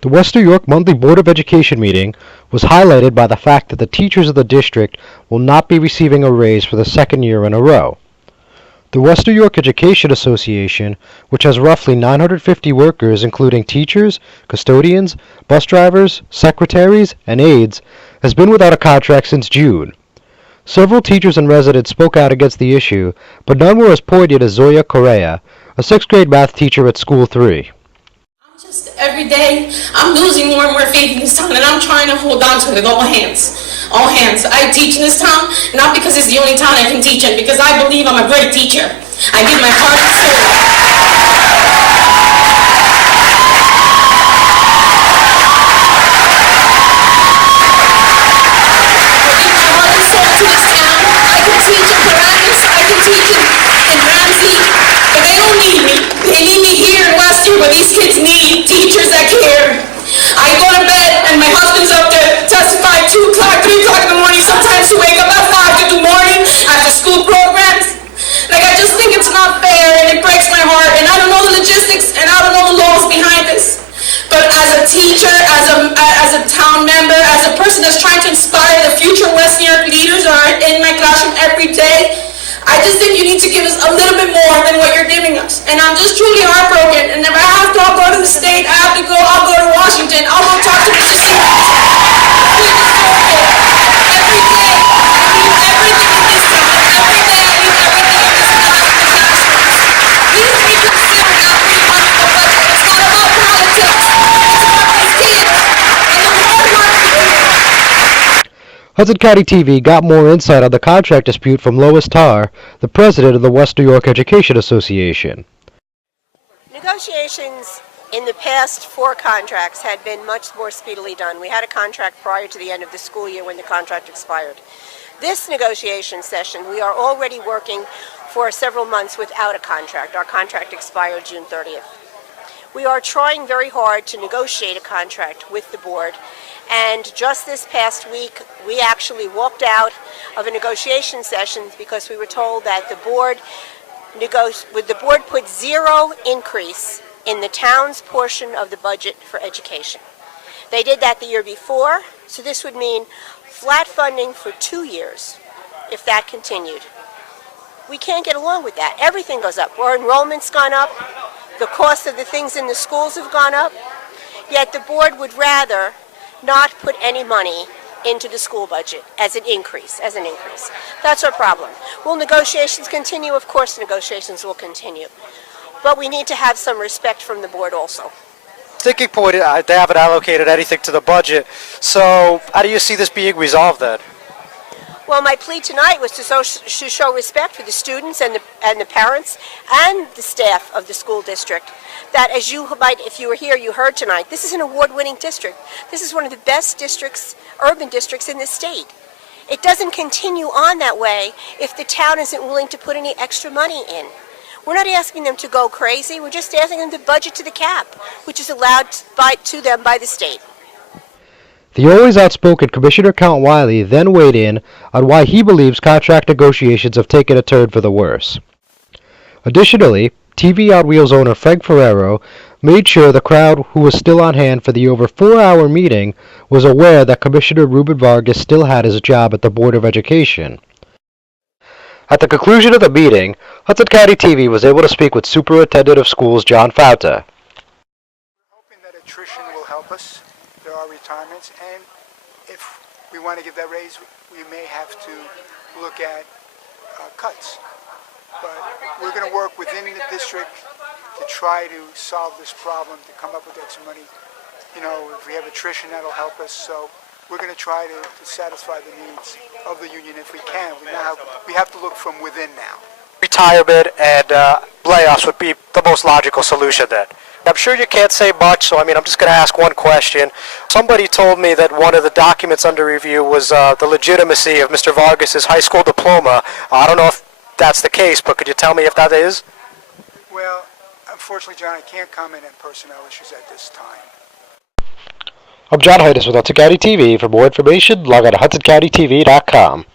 The West New York monthly Board of Education meeting was highlighted by the fact that the teachers of the district will not be receiving a raise for the second year in a row. The West New York Education Association, which has roughly 950 workers including teachers, custodians, bus drivers, secretaries, and aides, has been without a contract since June. Several teachers and residents spoke out against the issue, but none were as poignant as Zoya Correa, a 6th grade math teacher at School 3. Just every day, I'm losing more and more faith in this town, and I'm trying to hold on to it with all hands. All hands. I teach in this town, not because it's the only town I can teach in, because I believe I'm a great teacher. I give my heart and soul. To this town. I can teach in Paramus, I can teach in Ramsey, but they don't need me. They need me here in West York, where these kids need teachers that care. I go to bed and my husband's up to testify 2 o'clock, 3 o'clock in the morning, sometimes to wake up at 5 to do morning after school programs. Like, I just think it's not fair, and it breaks my heart, and I don't know the logistics, and I don't know the laws behind this. But as a teacher, as a town member, as a person that's trying to inspire the future West New York leaders who are in my classroom every day, I just think you need to give us a little bit more than what you're giving us. And I'm just truly heartbroken. And if I have to, I'll go to the state. I'll go to Washington. I'll go talk to Mr. Stevens. Every day, I need everything in this town. Every day, I need everything in this town. Please reconsider not being on the budget. It's not about politics. It's about these kids and the hard work we do. Hudson County TV got more insight on the contract dispute from Lois Tarr, the president of the West New York Education Association. Negotiations in the past 4 contracts had been much more speedily done. We had a contract prior to the end of the school year when the contract expired. This negotiation session, we are already working for several months without a contract. Our contract expired June 30th. We are trying very hard to negotiate a contract with the board, and just this past week we actually walked out of a negotiation session because we were told that the board put 0 increase in the town's portion of the budget for education. They did that the year before, so this would mean flat funding for 2 years if that continued. We can't get along with that. Everything goes up. Our enrollment's gone up. The cost of the things in the schools have gone up. Yet the board would rather not put any money into the school budget as an increase. That's our problem. Will negotiations continue? Of course negotiations will continue. But we need to have some respect from the board also. Sticking point, they haven't allocated anything to the budget. So how do you see this being resolved then? Well, my plea tonight was to show respect for the students and the parents and the staff of the school district. That, as you might, if you were here, you heard tonight, this is an award-winning district. This is one of the best districts, urban districts in the state. It doesn't continue on that way if the town isn't willing to put any extra money in. We're not asking them to go crazy. We're just asking them to budget to the cap, which is allowed to them by the state. The always outspoken Commissioner Count Wiley then weighed in on why he believes contract negotiations have taken a turn for the worse. Additionally, TV on Wheels owner Frank Ferrero made sure the crowd who was still on hand for the over 4-hour meeting was aware that Commissioner Ruben Vargas still had his job at the Board of Education. At the conclusion of the meeting, Hudson County TV was able to speak with Superintendent of Schools John Fauta. We're hoping that attrition will help us. There are retirements, and if we want to give that raise, we may have to look at cuts. But we're going to work within the district to try to solve this problem, to come up with extra money. You know, if we have attrition, that'll help us. So we're going to try to satisfy the needs of the union if we can. We have to look from within now. Retirement and layoffs would be the most logical solution then. I'm sure you can't say much, so I'm just going to ask one question. Somebody told me that one of the documents under review was the legitimacy of Mr. Vargas's high school diploma. I don't know if that's the case, but could you tell me if that is? Well, unfortunately, John, I can't comment on personnel issues at this time. I'm John Heides with Hudson County TV. For more information, log on to HudsonCountyTV.com.